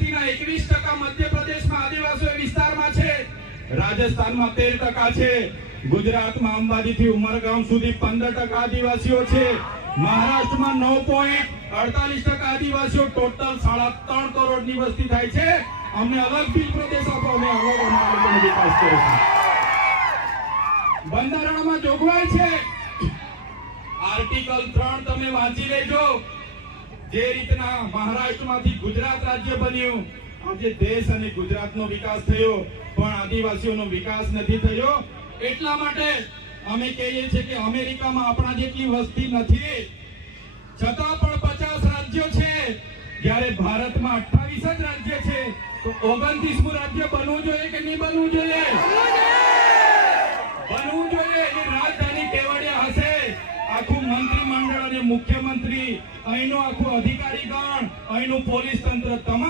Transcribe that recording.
વસ્તીના 21% મધ્યપ્રદેશમાં આદિવાસી વિસ્તારમાં છે, રાજસ્થાનમાં 13% છે, ગુજરાતમાં અંબાજીથી ઉમરગામ સુધી 15% આદિવાસીઓ છે, મહારાષ્ટ્રમાં 9.48% આદિવાસીઓ, ટોટલ 3.5 કરોડની વસ્તી થાય છે. અમને અલગ ભીલ પ્રદેશ આપો, અમે અલગ અમારો વિકાસ કરીશું. બંધારણમાં જોગવાઈ છે, આર્ટિકલ 3 તમે વાંચી લેજો. જે રીતના મહારાષ્ટ્રમાંથી ગુજરાત રાજ્ય બન્યું, આજે દેશ અને ગુજરાતનો વિકાસ થયો, પણ આદિવાસીઓનો વિકાસ નથી થયો. એટલા માટે અમે કહીએ છીએ કે અમેરિકામાં આપણા જેટલી વસ્તી નથી, છતાં પણ 50 રાજ્યો છે, જ્યારે ભારતમાં 28 જ રાજ્ય છે. તો 29મું રાજ્ય બનવું જોઈએ કે નહીં બનવું જોઈએ? બનવું જોઈએ. એની રાજધાની કેવડિયા હશે. આખું મંત્રીમંડળ અને મુખ્યમંત્રી, અહીંનો આખો અધિકારી ગણ, અહીંનું પોલીસ તંત્ર, તમામ